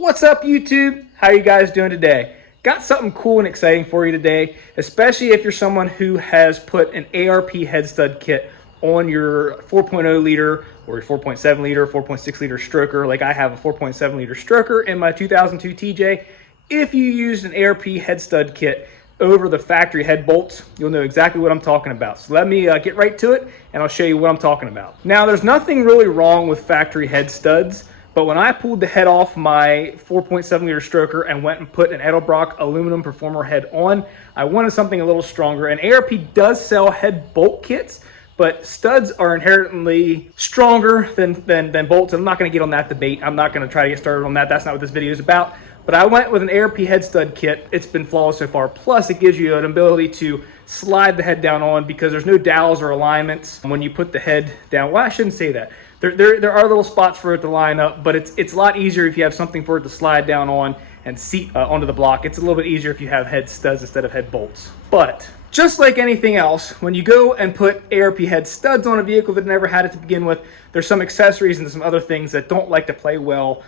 What's up, YouTube? How you guys doing today? Got something cool and exciting for you today, especially if you're someone who has put an ARP Head Stud kit on your 4.0 liter or your 4.7 liter, 4.6 liter stroker. Like I have a 4.7 liter stroker in my 2002 TJ. If you use an ARP Head Stud kit over the factory head bolts, you'll know exactly what I'm talking about. So let me get right to it and I'll show you what I'm talking about. Now, there's nothing really wrong with factory head studs, but when I pulled the head off my 4.7 liter stroker and went and put an Edelbrock aluminum performer head on, I wanted something a little stronger. And ARP does sell head bolt kits, but studs are inherently stronger than bolts. I'm not gonna get on that debate. I'm not gonna try to get started on that. That's not what this video is about. But I went with an ARP head stud kit. It's been flawless so far. Plus, it gives you an ability to slide the head down on because there's no dowels or alignments when you put the head down. Well, I shouldn't say that. There are little spots for it to line up, but it's a lot easier if you have something for it to slide down on and seat onto the block. It's a little bit easier if you have head studs instead of head bolts. But just like anything else, when you go and put ARP head studs on a vehicle that never had it to begin with, there's some accessories and some other things that don't like to play well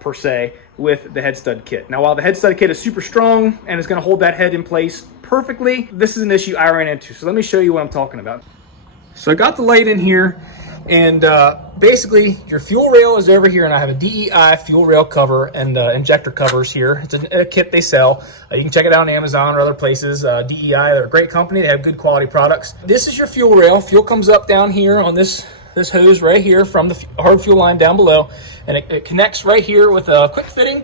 per se with the head stud kit. Now, while the head stud kit is super strong and is going to hold that head in place perfectly, this is an issue I ran into. So let me show you what I'm talking about. So I got the light in here, and basically your fuel rail is over here, and I have a DEI fuel rail cover and injector covers here. It's a kit they sell. You can check it out on Amazon or other places. DEI, they're a great company. They have good quality products. This is your fuel rail. Fuel comes up down here on this hose right here from the hard fuel line down below, and it connects right here with a quick fitting,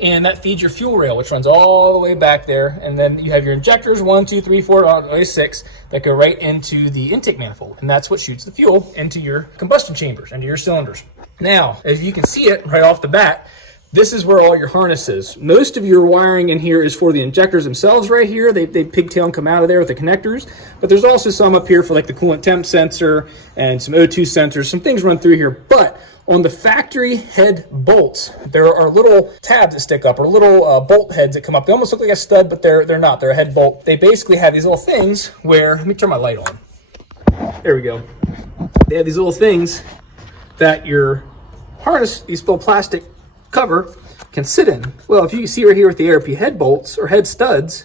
and that feeds your fuel rail, which runs all the way back there. And then you have your injectors, 1, 2, 3, 4, all the way to 6, that go right into the intake manifold, and that's what shoots the fuel into your combustion chambers, into your cylinders. Now, as you can see it right off the bat, this is where all your harness is. Most of your wiring in here is for the injectors themselves right here. They pigtail and come out of there with the connectors. But there's also some up here for like the coolant temp sensor and some O2 sensors. Some things run through here. But on the factory head bolts, there are little tabs that stick up, or little bolt heads that come up. They almost look like a stud, but they're not. They're a head bolt. They basically have these little things where, let me turn my light on. There we go. They have these little things that your harness, these little plastic cover, can sit in. Well, if you see right here with the ARP head bolts or head studs,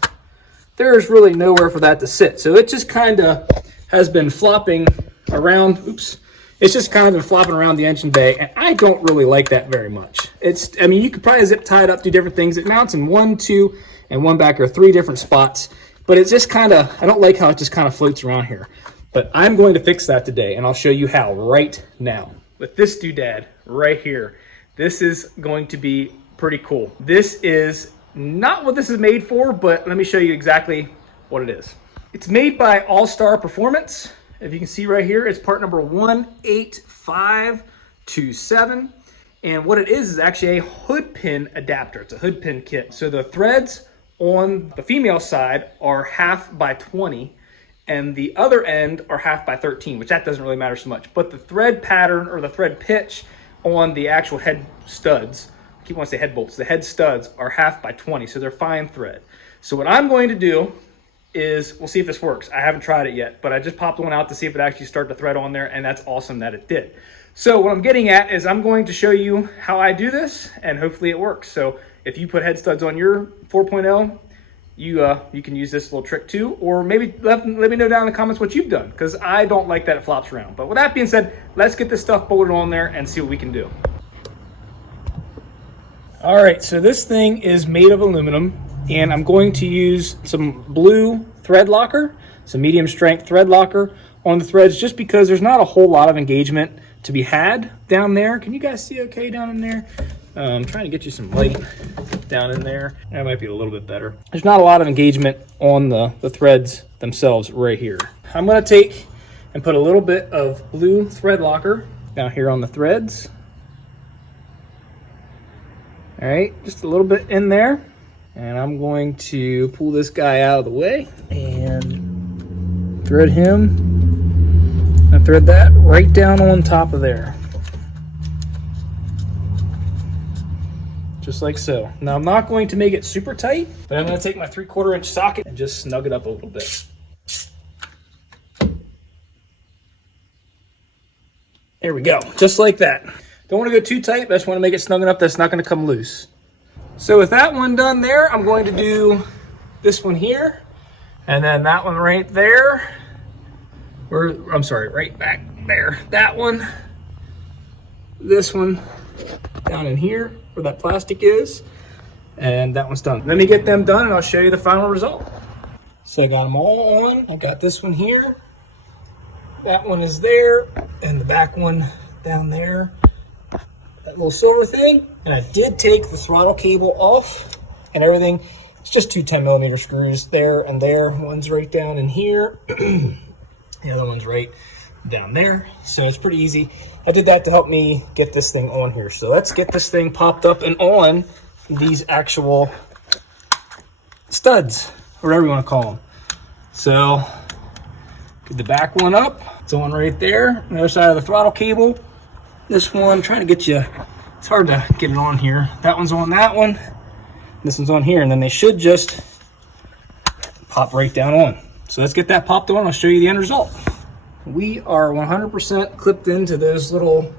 there's really nowhere for that to sit. So it just kind of has been flopping around. Oops. It's just kind of been flopping around the engine bay, and I don't really like that very much. I mean, you could probably zip tie it up, do different things. It mounts in 1, 2, and 1 back, or 3 different spots, but it's just kind of, I don't like how it just kind of floats around here. But I'm going to fix that today, and I'll show you how right now. With this doodad right here, this is going to be pretty cool. This is not what this is made for, but let me show you exactly what it is. It's made by All Star Performance. If you can see right here, it's part number 18527. And what it is actually a hood pin adapter. It's a hood pin kit. So the threads on the female side are 1/2 by 20, and the other end are 1/2 by 13, which that doesn't really matter so much. But the thread pattern, or the thread pitch, on the actual head studs, I keep wanting to say head bolts, the head studs are 1/2 by 20, so they're fine thread. So what I'm going to do is, we'll see if this works. I haven't tried it yet, but I just popped one out to see if it actually started to thread on there, and that's awesome that it did. So what I'm getting at is I'm going to show you how I do this, and hopefully it works. So if you put head studs on your 4.0, you can use this little trick too, or maybe let me know down in the comments what you've done, because I don't like that it flops around. But with that being said, let's get this stuff bolted on there and see what we can do. All right, so this thing is made of aluminum, and I'm going to use some blue thread locker, some medium strength thread locker on the threads, just because there's not a whole lot of engagement to be had down there. Can you guys see okay down in there? I'm trying to get you some light down in there. That might be a little bit better. There's not a lot of engagement on the threads themselves right here. I'm gonna take and put a little bit of blue thread locker down here on the threads. All right, just a little bit in there. And I'm going to pull this guy out of the way and thread him. And thread that right down on top of there. Just like so. Now I'm not going to make it super tight, but I'm going to take my 3/4 inch socket and just snug it up a little bit. There we go, just like that. Don't want to go too tight, but I just want to make it snug enough that it's not going to come loose. So with that one done there, I'm going to do this one here, and then that one right there, or I'm sorry, right back there. That one, this one down in here where that plastic is, and that one's done. Let me get them done and I'll show you the final result. So I got them all on. I got this one here, that one is there, and the back one down there, that little silver thing. And I did take the throttle cable off and everything. It's just two 10mm screws there and there. One's right down in here. The other one's right down there. So it's pretty easy. I did that to help me get this thing on here. So let's get this thing popped up and on these actual studs, or whatever you want to call them. So get the back one up. It's on right there. On the other side of the throttle cable. This one, trying to get you, it's hard to get it on here. That one's on that one. This one's on here, and then they should just pop right down on. So let's get that popped on. I'll show you the end result. We are 100% clipped into those little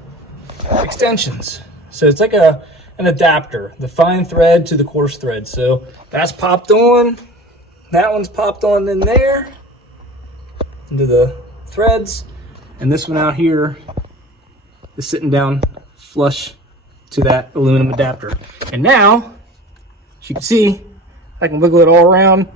extensions. So it's like an adapter, the fine thread to the coarse thread. So that's popped on. That one's popped on in there into the threads. And this one out here is sitting down flush to that aluminum adapter. And now, as you can see, I can wiggle it all around.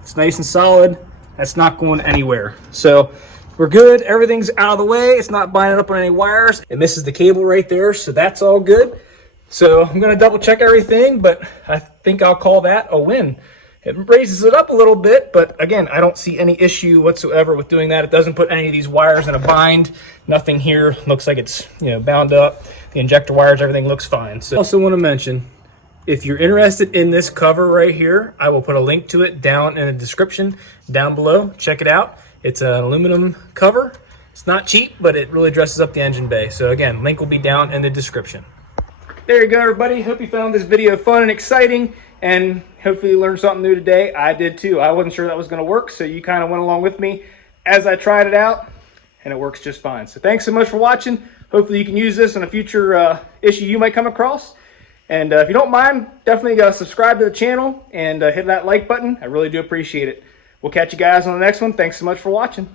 It's nice and solid. That's not going anywhere. So we're good. Everything's out of the way. It's not binding up on any wires. It misses the cable right there, so that's all good. So I'm gonna double check everything, but I think I'll call that a win. It raises it up a little bit, but again, I don't see any issue whatsoever with doing that. It doesn't put any of these wires in a bind. Nothing here looks like it's, you know, bound up. The injector wires, everything looks fine. So I also want to mention, if you're interested in this cover right here, I will put a link to it down in the description down below. Check it out. It's an aluminum cover. It's not cheap, but it really dresses up the engine bay. So again, link will be down in the description. There you go, everybody. Hope you found this video fun and exciting, and hopefully you learned something new today. I did too. I wasn't sure that was going to work, so you kind of went along with me as I tried it out, and it works just fine. So thanks so much for watching. Hopefully you can use this in a future issue you might come across. And if you don't mind, definitely subscribe to the channel and hit that like button. I really do appreciate it. We'll catch you guys on the next one. Thanks so much for watching.